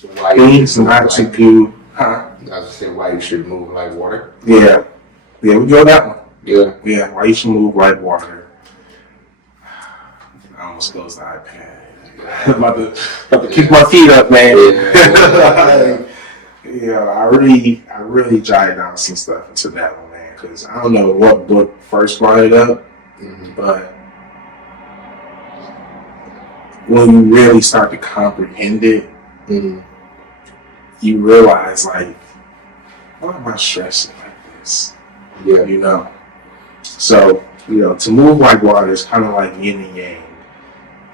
So why things not to do. Huh? I was saying why you should move like water. Yeah, we go that one. Yeah. Why you should move like water. I almost closed the iPad. I'm about to kick my feet up, man. Yeah, I really jotted down some stuff into that one, man, because I don't know what book first brought it up, but when you really start to comprehend it, you realize, like, why am I stressing like this? Yeah. You know? So, to move like water is kind of like yin and yang,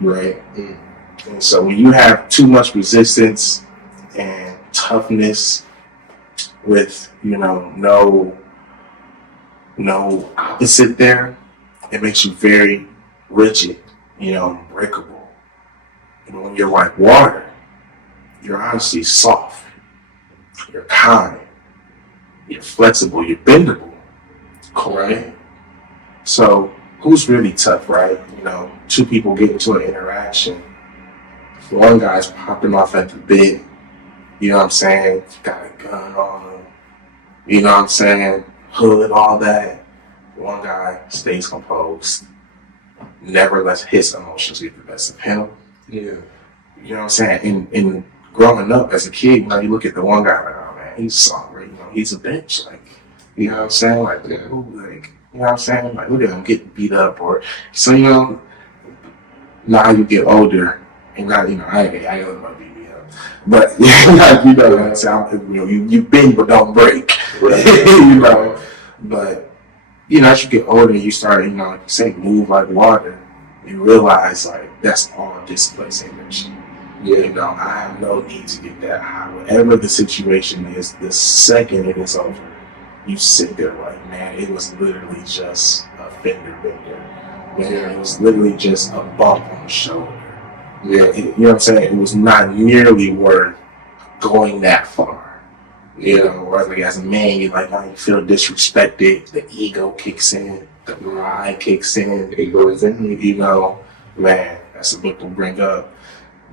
right? And so when you have too much resistance and toughness with, no opposite there, it makes you very rigid, unbreakable. But when you're like water, you're honestly soft, you're kind, you're flexible, you're bendable, correct? So who's really tough, right? Two people get into an interaction. One guy's popping off at the bit, you know what I'm saying? Got a gun on him, you know what I'm saying? Hood, all that. One guy stays composed, never lets his emotions get the best of him. Yeah. You know what I'm saying? In growing up as a kid, you look at the one guy like, oh man, he's sorry, he's a bitch. Like, you know what I'm saying? Like, ooh, like, you know what I'm saying? Like, look at him getting beat up. Or so, now you get older, and now, I don't want to beat me up. But, you know what I'm saying? You bend but don't break. Right. But, as you get older, you start, like you say, move like water. You realize, like, that's all displaced energy. Yeah. I have no need to get that high. Whatever the situation is, the second it is over, you sit there like, man, it was literally just a fender bender. Man, it was literally just a bump on the shoulder. Yeah. You know what I'm saying? It was not nearly worth going that far. Or like as a man, you feel disrespected, the ego kicks in, the pride kicks in, It goes in. Man, that's a book to bring up.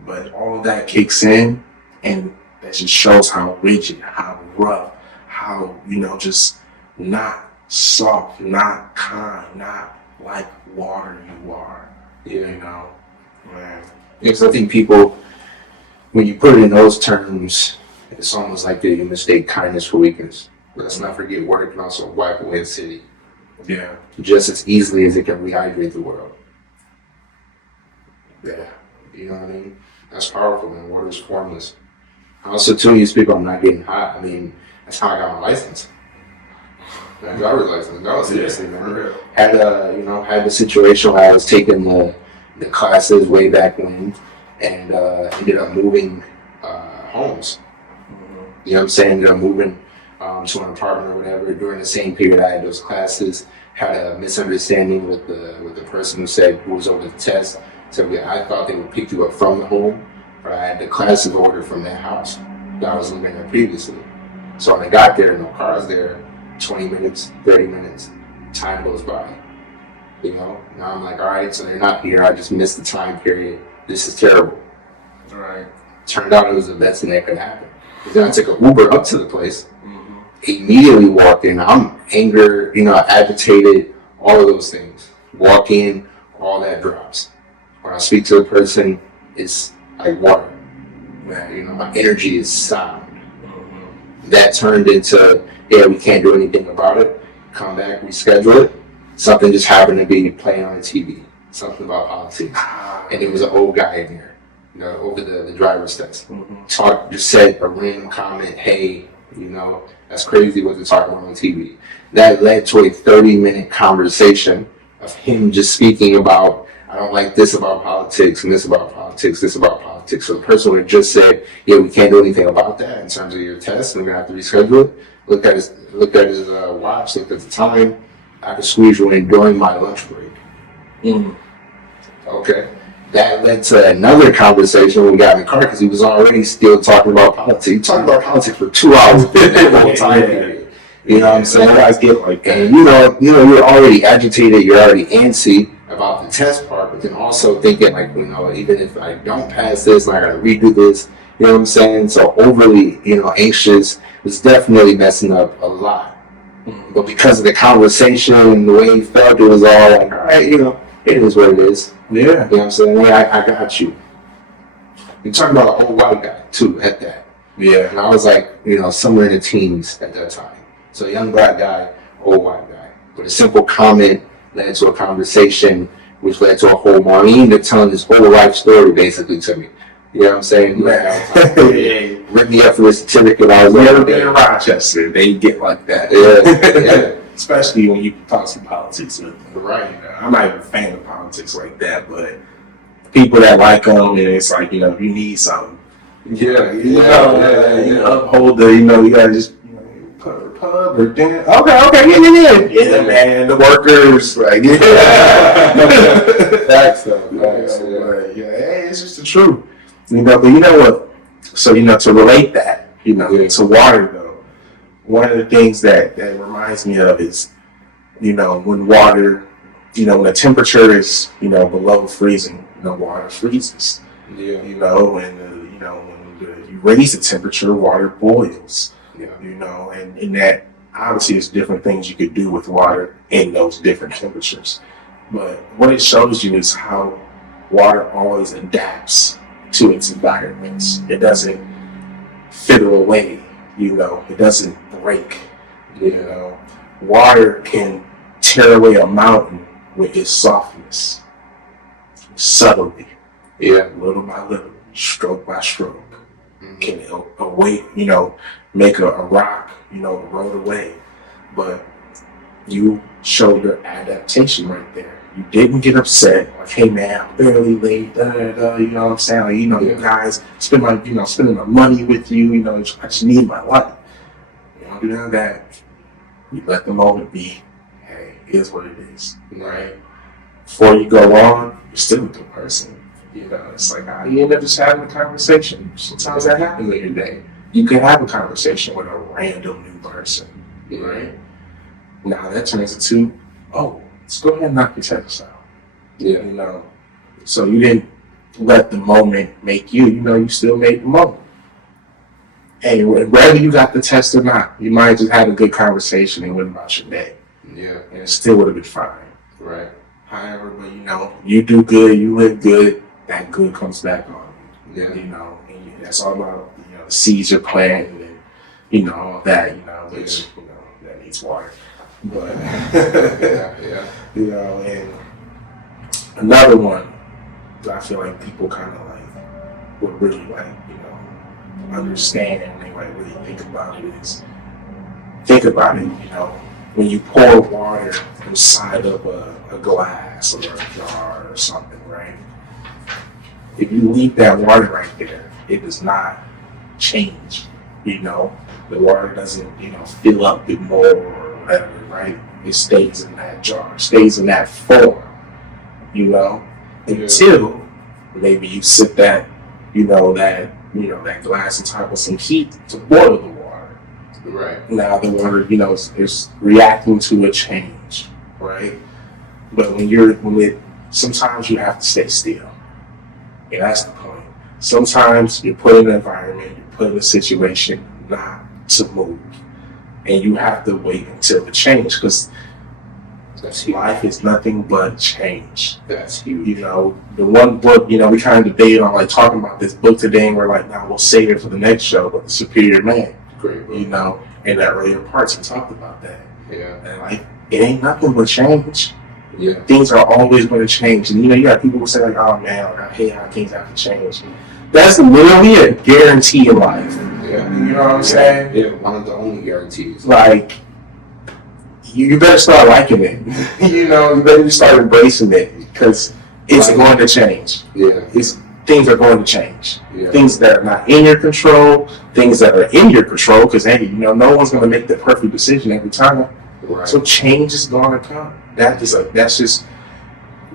But all of that kicks in, and that just shows how rigid, how rough, how, just not soft, not kind, not like water you are. Man. Because I think people, when you put it in those terms, it's almost like you mistake kindness for weakness. Let's not forget water can also wipe away a city. Yeah. Just as easily as it can rehydrate the world. Yeah. You know what I mean? That's powerful, man. Water is formless. Also, too, you speak on not getting hot. I mean, that's how I got my license. My driver's license. No, seriously, man. Had the situation where I was taking the classes way back when, and ended up moving homes. You know what I'm saying? Ended up moving to an apartment or whatever. During the same period I had those classes, had a misunderstanding with the person who was over the test. So I thought they would pick you up from the home, but I had the classes ordered from that house that I was living in previously. So when I got there, no cars there, 20 minutes, 30 minutes, time goes by. Now I'm like, all right, so they're not here. I just missed the time period. This is terrible. All right. Turned out it was the best thing that could happen. Then I took an Uber up to the place, immediately walked in. I'm anger, agitated, all of those things. Walk in, all that drops. When I speak to the person, it's like water. My energy is sound. That turned into, we can't do anything about it. Come back, reschedule it. Something just happened to be playing on the TV. Something about politics. And there was an old guy in there, over the driver's test. Just said a random comment, hey, that's crazy what they're talking about on TV. That led to a 30-minute conversation of him just speaking about, I don't like this about politics, and this about politics, this about politics. So the person would have just said, we can't do anything about that in terms of your test, and we're going to have to reschedule it. Looked at his watch, looked at the time. I could squeeze you in during my lunch break. Okay. That led to another conversation when we got in the car because he was already still talking about politics. He talked about politics for 2 hours that whole time period. You know what I'm saying? Guys get like that. And you're already agitated, you're already antsy about the test part, but then also thinking even if I don't pass this, I gotta redo this. You know what I'm saying? So overly, anxious was definitely messing up a lot. But because of the conversation and the way he felt, it was all like, all right, it is what it is. Yeah. You know what I'm saying? Yeah, I got you. You're talking about an old white guy, too, at that. Yeah. And I was like, somewhere in the teens at that time. So young black guy, old white guy. But a simple comment led to a conversation, which led to a whole more. He ended up telling his whole life story, basically, to me. You know what I'm saying? Yeah. Ripped me up for the certificate. I was never been in Rochester. They get like that. Yeah. Especially when you talk some politics with them. Right. I'm not even a fan of politics like that, but people that like them, and it's like, if you need something. Yeah. Uphold the, you gotta just, pub or dinner. Okay, yeah, man, the workers, like, Facts, though. Hey, it's just the truth. But you know what? So, to relate that, to water, though, one of the things that reminds me of is, when water, when the temperature is, below freezing, water freezes. Yeah. And, when you raise the temperature, water boils. Yeah. And that obviously is different things you could do with water in those different temperatures. But what it shows you is how water always adapts to its environments. It doesn't fiddle away, it doesn't break. Water can tear away a mountain with its softness, subtly, little by little, stroke by stroke. Can away, make a rock, erode away. But you show your adaptation right there. You didn't get upset, like, hey man, I'm barely late, you know what I'm saying? Like, you guys spending my money with you, I just need my life. You don't do none of that. You let the moment be. Hey, here's what it is, right? Before you go on, you're still a good person. It's like, you end up just having a conversation. Sometimes that happens in your day. You can have a conversation with a random new person, right? Now that turns into, let's go ahead and knock your text out. Yeah. So you didn't let the moment make you, you still made the moment. And whether you got the test or not, you might just have a good conversation and went about your day. Yeah. And it still would have been fine. Right. However, but you do good, you live good, that good comes back on you. Yeah. And that's all about, the seeds you're planting and, all that, which, that needs water. But, and another one that I feel like people kind of like would really like, understand and they might really think about it is, when you pour water inside of a glass or a jar or something, right? If you leave that water right there, it does not change. The water doesn't, fill up with more or whatever, right? It stays in that jar, stays in that form, until maybe you sit that, that glass on top of some heat to boil the water. Right. Now the water, is reacting to a change, right? But sometimes you have to stay still. And that's the point. Sometimes you're put in an environment, you're put in a situation not to move. And you have to wait until the change, because life is nothing but change. That's huge. The one book, we kind of debated on like talking about this book today, and we're like, nah, we'll save it for the next show, but The Superior Man. Great book. In the earlier parts we talked about that. Yeah. And like, it ain't nothing but change. Yeah. Things are always going to change. And you got people who say like, oh man, I hate how things have to change. That's literally a guarantee in life. Yeah. You know what I'm saying? Yeah, one of the only guarantees. Like, you better start liking it. You better start embracing it, because it's going to change. Yeah. Things are going to change. Yeah. Things that are not in your control, things that are in your control, because hey, no one's going to make the perfect decision every time. Right. So change is going to come. That's just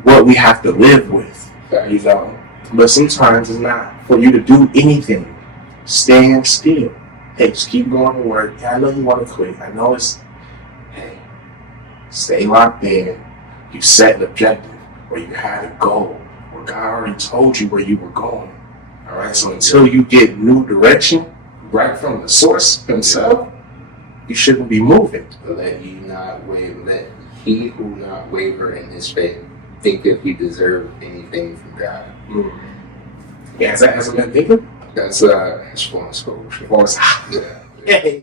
what we have to live with, But sometimes it's not. For you to do anything, stand still. Hey, just keep going to work. Yeah, I know you want to quit. I know hey, stay locked in. You set an objective, or you had a goal, or God already told you where you were going. All right. So until you get new direction right from the source himself, you shouldn't be moving. Let he who not waver in his faith think that he deserve anything from God. Mm-hmm. Yeah, has that been thinking? That's formless coach. Or is Yeah.